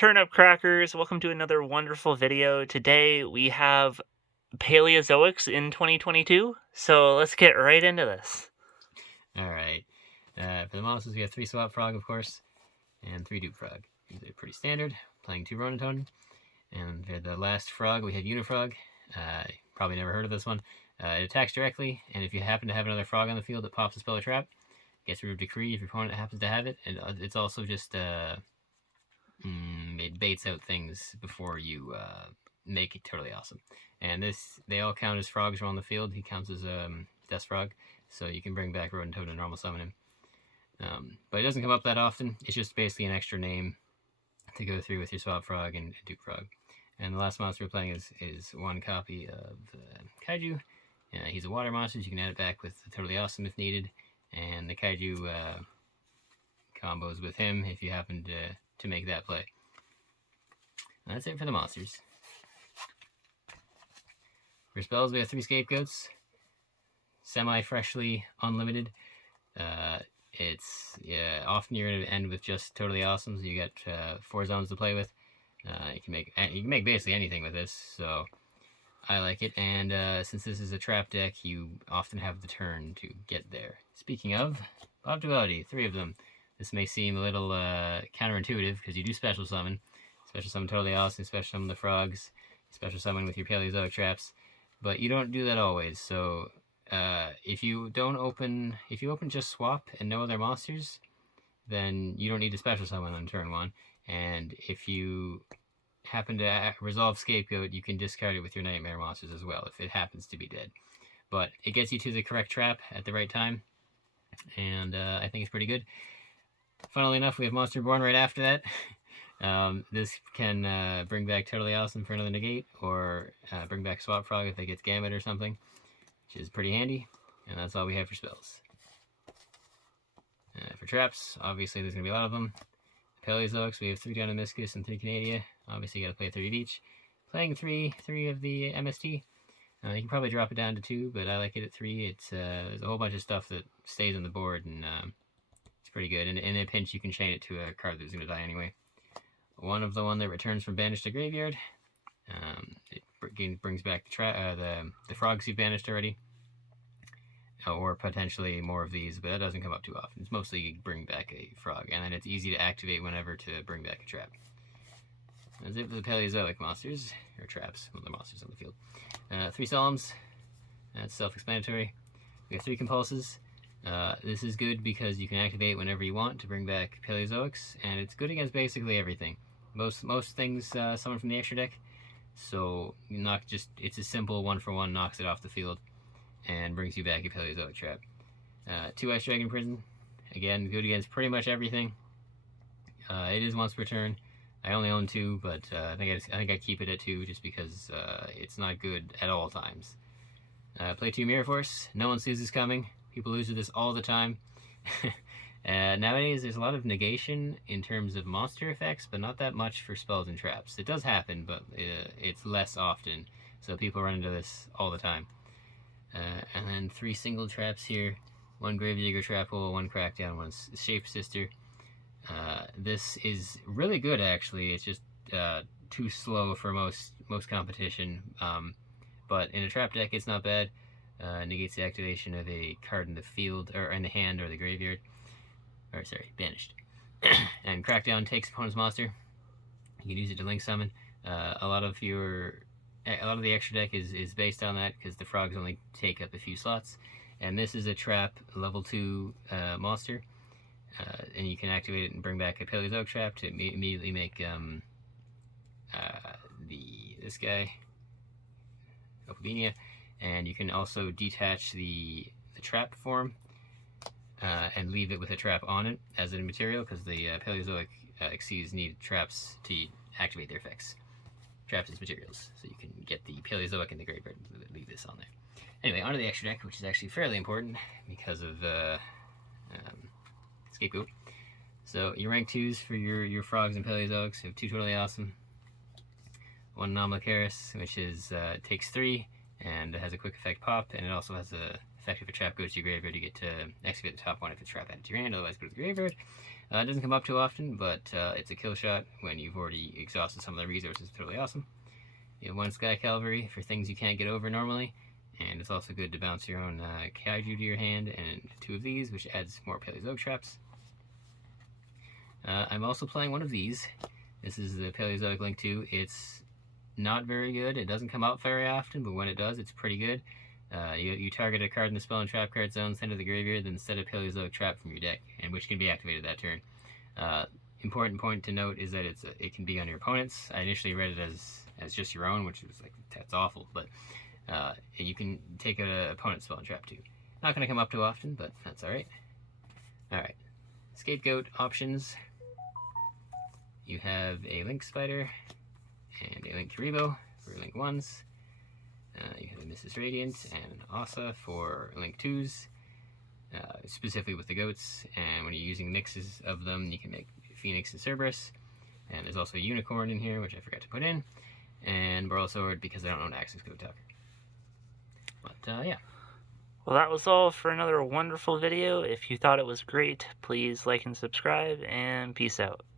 Turnip Crackers? Welcome to another wonderful video. Today we have Paleozoics in 2022, so let's get right into this. Alright, for the monsters we have 3 Swap Frog, of course, and 3 Dupe Frog. These are pretty standard, playing 2 Ronaton. And for the last frog we have Unifrog. Probably never heard of this one. It attacks directly, and if you happen to have another frog on the field, it pops a spell or trap. Gets rid of Decree if your opponent happens to have it, and it's also just it baits out things before you make it totally awesome. And they all count as frogs on the field. He counts as Death Frog, so you can bring back Rodent Toad and normal summon him. But it doesn't come up that often. It's just basically an extra name to go through with your Swap Frog and Duke Frog. And the last monster we're playing is one copy of Kaiju. He's a water monster, so you can add it back with Totally Awesome if needed. And the Kaiju combos with him if you happen to make that play. And that's it for the monsters. For spells, we have 3 Scapegoats. Semi-freshly unlimited. Often you're going to end with just Totally Awesome, so you got 4 zones to play with. You can make basically anything with this, so I like it. And since this is a trap deck, you often have the turn to get there. Speaking of, Bob Duality, 3 of them. This may seem a little counterintuitive because you do special summon. Special summon Totally Awesome, special summon the frogs, special summon with your Paleozoic traps, but you don't do that always. So if you open just Swap and no other monsters, then you don't need to special summon on turn 1. And if you happen to resolve Scapegoat, you can discard it with your Nightmare monsters as well if it happens to be dead. But it gets you to the correct trap at the right time, and I think it's pretty good. Funnily enough, we have Monster Born right after that. This can bring back Totally Awesome for another negate, or bring back Swap Frog if it gets Gamut or something, which is pretty handy. And that's all we have for spells. For traps, obviously there's going to be a lot of them. Paleozoics, we have 3 Dynamiscus and 3 Canadia. Obviously you got to play 3 of each. Playing 3 of the MST. You can probably drop it down to 2, but I like it at 3. There's a whole bunch of stuff that stays on the board, and it's pretty good. And in a pinch, you can chain it to a card that's going to die anyway. One that returns from banished to graveyard. It brings back the frogs you've banished already. Or potentially more of these, but that doesn't come up too often. It's mostly bring back a frog, and then it's easy to activate whenever to bring back a trap. That's it for the Paleozoic monsters, or traps, well, the monsters on the field. 3 Solemns, that's self-explanatory. We have 3 Compulses. This is good because you can activate whenever you want to bring back Paleozoics, and it's good against basically everything. Most things summon from the extra deck, so it's a simple 1-for-1, knocks it off the field and brings you back a Paleozoic trap. 2 Ice Dragon Prison, again, good against pretty much everything. It is once per turn. I only own 2, but I think I keep it at 2 just because it's not good at all times. Play 2 Mirror Force. No one sees this coming. People lose to this all the time. Nowadays, there's a lot of negation in terms of monster effects, but not that much for spells and traps. It does happen, but it's less often, so people run into this all the time. And then 3 single traps here. 1 Gravedigger Trap Hole, 1 Crackdown, 1 Shape Sister. This is really good, actually. It's just too slow for most competition. But in a trap deck, it's not bad. Negates the activation of a card in the field, or in the hand, or the graveyard. Or, sorry, banished. And Crackdown takes opponent's monster. You can use it to link summon. A lot of the extra deck is based on that, because the frogs only take up a few slots. And this is a trap level 2 monster. And you can activate it and bring back a Paleozoic trap to immediately make this guy, Opalvenia. And you can also detach the trap form and leave it with a trap on it as a material, because the Paleozoic Xyzs need traps to activate their effects. Traps as materials, so you can get the Paleozoic in the graveyard and leave this on there. Anyway, onto the extra deck, which is actually fairly important because of Scapegoat. So your rank 2s for your frogs and Paleozoics. You have 2 Totally Awesome, 1 Anomalocaris, which takes 3 and has a quick effect pop, and it also has a effect if a trap goes to your graveyard, you get to activate the top one if it's trap added to your hand, otherwise go to the graveyard. It doesn't come up too often, but it's a kill shot when you've already exhausted some of the resources. Totally awesome. You have 1 Sky Cavalry for things you can't get over normally, and it's also good to bounce your own Kaiju to your hand, and 2 of these, which adds more Paleozoic traps. I'm also playing one of these. This is the Paleozoic Link 2. It's not very good. It doesn't come out very often, but when it does, it's pretty good. You target a card in the spell and trap card zone, send to the graveyard, then set a Paleozoic trap from your deck, and which can be activated that turn. Important point to note is that it can be on your opponent's. I initially read it as just your own, which was like, that's awful, but you can take out an opponent's spell and trap too. Not going to come up too often, but that's alright. Alright, scapegoat options. You have a Link Spider and a Link Karibo for Link 1s. You have a Mrs. Radiant and an Asa for Link 2s, specifically with the goats. And when you're using mixes of them, you can make Phoenix and Cerberus. And there's also a Unicorn in here, which I forgot to put in. And Burl Sword, because I don't own Access Code Talker. But, yeah. Well, that was all for another wonderful video. If you thought it was great, please like and subscribe, and peace out.